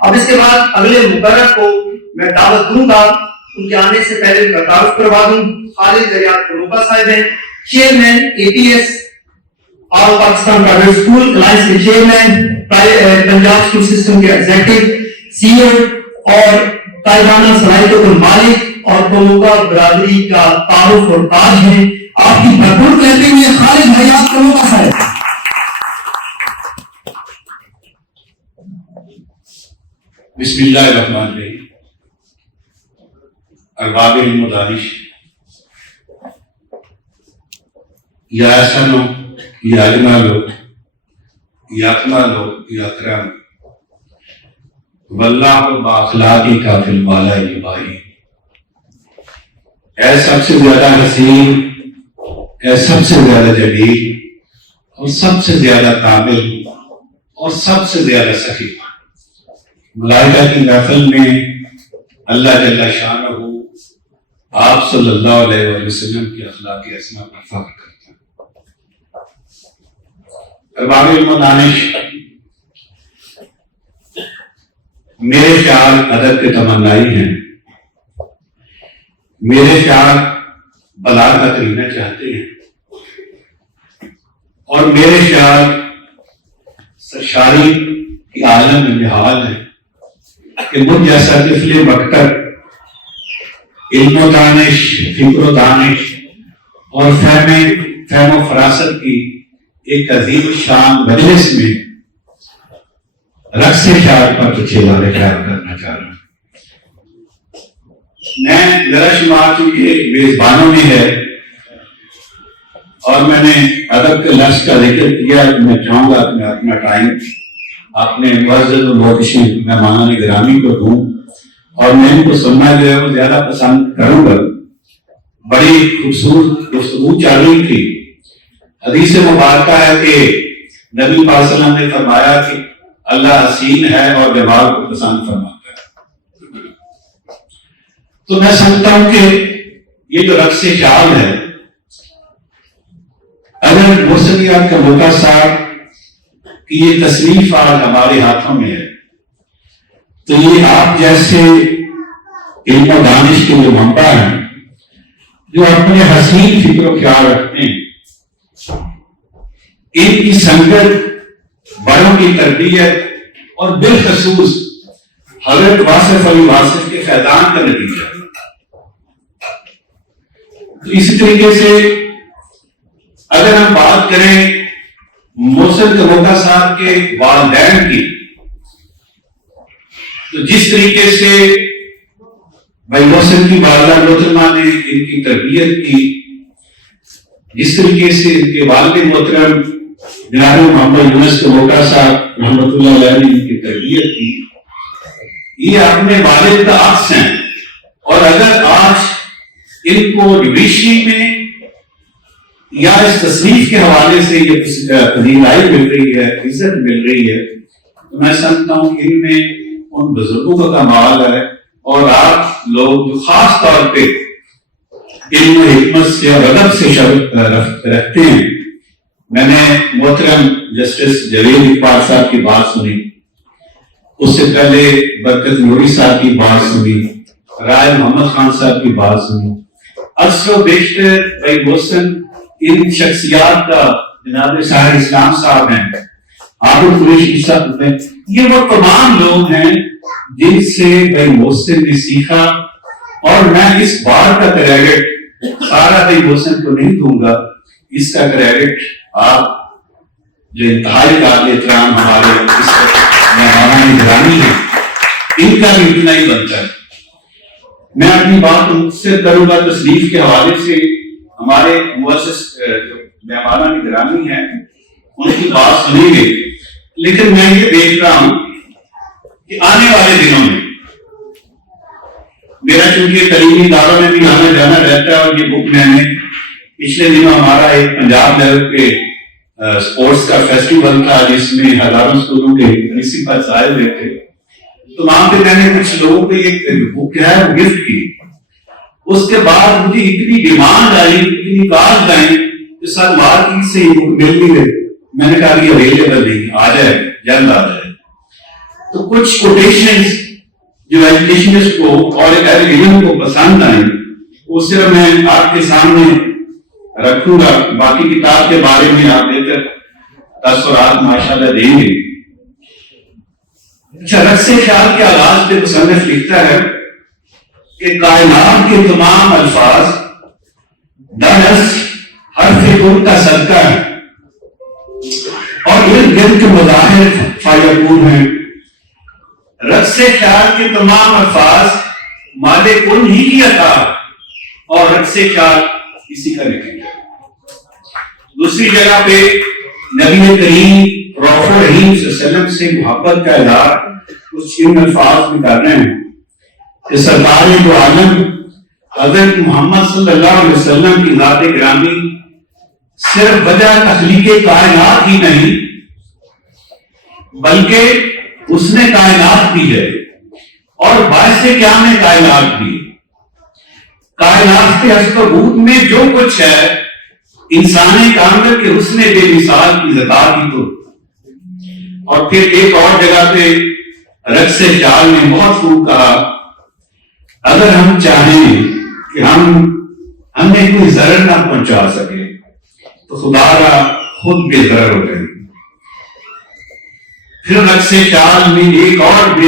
اب اس کے بعد اگلے مقرر کو میں دعوت دوں گا، ان کے آنے سے پہلے ان کا تعارف کروا دوں۔ خالد دریات قلوبہ صاحب ہیں، چیئرمین APS آل پاکستان پرائیویٹ اسکول الائنس کے چیئرمین، پنجاب اسکول سسٹم کے ایگزیکٹو CEO اور طالبانہ صلاحیتوں کے مالک اور قلوبہ برادری کا تعارف اور تاج ہیں۔ آپ کی بھرپور کلیپنگ میں خالد دریات قلوبہ صاحب۔ بسم اللہ الرحمن الرحیم۔ ارباب علم و دانش، یا احسنو یا اجمالو یا اکمالو یا اکرم واللہ باخلاقی کا فی المالا باہی۔ اے سب سے زیادہ حسین، اے سب سے زیادہ جلیل اور سب سے زیادہ کامل اور سب سے زیادہ سخی، ملائکہ کی محفل میں اللہ جل شانہ آپ صلی اللہ علیہ وسلم کی اخلاق اسما پر فخر کرتا ہے۔ ارباب علم و دانش، میرے خیال ادب کے تمنائی ہیں، میرے خیال بلاغت لینا چاہتے ہیں، اور میرے خیال سرشاری کی عالم میں بحال ہے کہ مجھ جیسا طفل مکتب علم و دانش، فکر و دانش اور فہم و فراست کی ایک عظیم شان مجلس میں رقص خیال پر کچھ اظہار خیال کرنا چاہ رہا ہوں۔ میں ذرا شمار چونکہ میزبانوں میں ہے اور میں نے ادب کے لفظ کا ذکر کیا، میں چاہوں گا کہ میں اپنا ٹائم اپنے معزز و محتشم مہمان گرامی کو دوں اور میں ان کو سننا جو ہے وہ زیادہ پسند کروں گا۔ بڑی خوبصورت گفتگو چل رہی تھی۔ حدیث مبارکہ ہے کہ نبی پاک صلی اللہ علیہ وسلم نے فرمایا کہ اللہ حسین ہے اور بیمار کو پسند فرماتا ہے۔ تو میں سمجھتا ہوں کہ یہ جو رقص خیال ہے، اگر موسیقیات کا موقع صاحب کہ یہ تصنیف آج ہمارے ہاتھوں میں ہے، تو یہ آپ جیسے علم و دانش کے جو منبع ہیں، جو اپنے حسین فکر و خیال رکھتے ہیں، ان کی سنگت، بڑوں کی تربیت اور بالخصوص حضرت واصف علی واصف کے فیضان کا نتیجہ۔ تو اسی طریقے سے اگر ہم بات کریں محسن کبوکا صاحب کے والدین کی، تو جس طریقے سے بھائی محسن کی والدہ محترمہ نے ان کی تربیت کی، جس طریقے سے ان کے والد محترم جناب محمد یونس کبوکا صاحب رحمۃ اللہ علیہ نے ان کی تربیت کی، یہ اپنے والد کا عکس ہیں۔ اور اگر آج ان کو ڈویشنی میں یا اس تصنیف کے حوالے سے یہ پذیرائی مل رہی ہے، عزت مل رہی ہے، تو میں سمجھتا ہوں کہ ان میں ان بزرگوں کا کمال ہے۔ اور آپ لوگ جو خاص طور پہ علم و حکمت سے اور ادب سے شوق رکھتے ہیں، میں نے محترم جسٹس جاوید اقبال صاحب کی بات سنی، اس سے پہلے برکت نوری صاحب کی بات سنی، رائے محمد خان صاحب کی بات سنی، اکثر و بیشتر بھائی محسن ان شخصیات کا جناب ساحر اسلام صاحب ہیں، عابد قریشی صاحب ہیں، یہ وہ تمام لوگ ہیں جن سے بھائی محسن نے سیکھا۔ اور میں اس بار کا کریڈٹ سارا بھائی محسن کو نہیں دوں گا، اس کا کریڈٹ آپ جو انتہائی قابل احترام ہمارے اس مہمان گرامی ہیں، ان کا بھی اتنا ہی بنتا ہے۔ میں اپنی بات مختصر کروں گا تصنیف کے حوالے سے۔ ہمارے مؤسس مہمان گرامی ہیں، ان کی بات سنیں گے، لیکن میں یہ دیکھ رہا ہوں کہ آنے والے دنوں میں میرا چونکہ تعلیمی اداروں میں بھی آنا جانا رہتا ہے، اور یہ بک میں نے پچھلے دنوں ہمارا ایک پنجاب لیول کے اسپورٹس کا فیسٹیول تھا جس میں ہزاروں اسکولوں کے پرنسپل آئے ہوئے تھے، تو وہاں پہ میں نے کچھ لوگوں کو ایک بک ہے وہ گفٹ کی۔ اس کے بعد مجھے اتنی ڈیمانڈ آئی، اتنی کالز آئی کہ سر مارکیٹ سے یہ بک مل نہیں رہی۔ میں نے کہا کہ اویلیبل نہیں، آ جائے جلد آ جائے۔ تو کچھ کوٹیشنز جو ایجوکیشنسٹ کو اور علم کو پسند آئیں وہ صرف میں آپ کے سامنے رکھوں گا، باقی کتاب کے بارے میں آپ لے کر تاثرات ماشاءاللہ دیں گے۔ اچھا، رقص خیال کے آغاز پہ مصنف لکھتا ہے کہ کائنات کے تمام الفاظ دنس حرف کن کا صدقہ ہے اور ارد گرد کے مظاہر فیکون ہیں۔ رقص خیال کے تمام الفاظ مال کن ہی کی عطا اور رقص خیال اسی کا نتیجہ۔ دوسری جگہ پہ نبی کریم رؤوف رحیم صلی اللہ علیہ وسلم سے محبت کا اظہار کچھ ان الفاظ میں کر رہے ہیں کہ سرکار دو عالم حضرت محمد صلی اللہ علیہ وسلم کی ذات گرامی صرف وجہ تخلیق کائنات ہی نہیں بلکہ اس نے کائنات بھی ہے اور باعث قیام کائنات بھی۔ کائنات کے حسب میں جو کچھ ہے انسان کامل کے حسن بے مثال کی ذات ہی تو۔ اور پھر ایک اور جگہ پہ رقص خیال نے بہت خوب کہا، اگر ہم چاہیں کہ ہمیں کوئی ضرر نہ پہنچا سکے تو خدا را خود بے ضرر ہو جائے۔ پھر رقص خیال میں ایک اور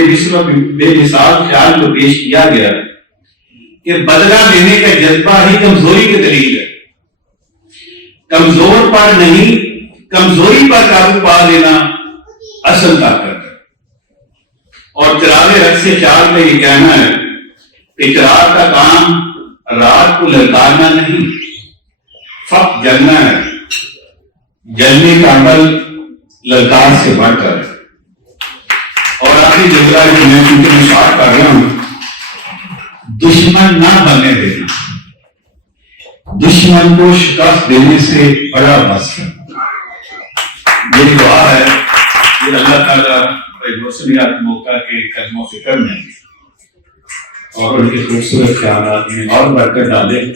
بے مثال خیال کو پیش کیا گیا کہ بدلہ لینے کا جذبہ ہی کمزوری کی دلیل ہے۔ کمزور پر نہیں، کمزوری پر قابو پا لینا اصل طاقت ہے۔ اور چراغ رقص خیال میں یہ کہنا ہے کہ چراغ کا کام رات کو للکارنا نہیں، فقط جلنا ہے۔ جلنے کا عمل للکار سے بڑھ کر ہے۔ اور آخری جملہ جو میں چونکہ نشاط کر رہا ہوں، دشمن نہ بننے دینا، دشمن کو شکست دینے سے بڑا بس ہے۔ میری دعا ہے کہ اللہ تعالیٰ موسمیات موقع کے قدم و فکر میں اور ان کے خوبصورت خیالات میں اور برکت ڈالے۔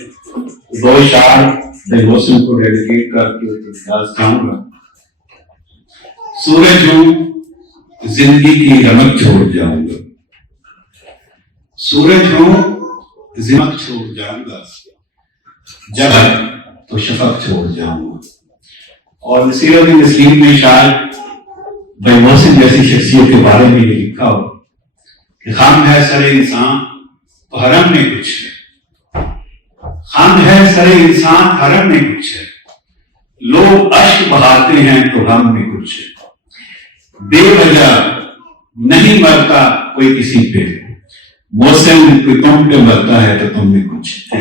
دو اشعار میں موسم کو ڈیڈیکیٹ کر کے اجازت چاہوں گا۔ سورج ہوں زندگی کی رمق چھوڑ جاؤں گا، سورج ہوں زمک چھوڑ جاؤں گا، جب تو شفق چھوڑ جاؤں گا۔ اور نصیرت نسیم میں شاید بے محسن جیسی شخصیت کے بارے میں یہ لکھا ہو کہ خم ہے سر انسان تو حرم میں کچھ ہے، خم ہے سر انسان حرم میں کچھ ہے، لوگ اشک بہاتے ہیں تو غم میں کچھ ہے، بے وجہ نہیں مرتا کوئی کسی پہ، موسم کوئی تم پہ مرتا ہے تو تم میں کچھ ہے۔